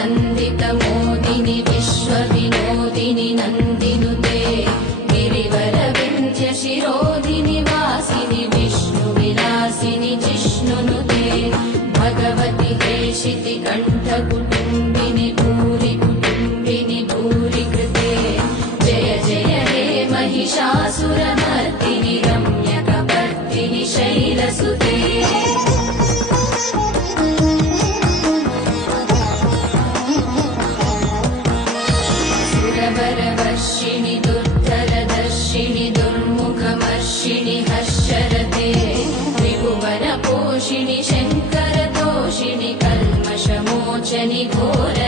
नन्दितमोदिनि विश्वविनोदिनि नन्दिनुते गिरिवरविन्ध्यशिरोधिनि वासिनि विष्णुविलासिनि जिष्णुनुते भगवति हेशिति कण्ठकुटुम्बिनि भूरि कुटुम्बिनि भूरि कृते जय जय हे महिषासुरमर्दिनि रम्यकपर्दिनि शैलसुते सुरवरवर्षिणि दुर्धरदर्शिनि दुर्मुखमर्षिणि हर्षरते त्रिभुवनपोषिणि शङ्करतोषिणि कल्मषमोचनि घोर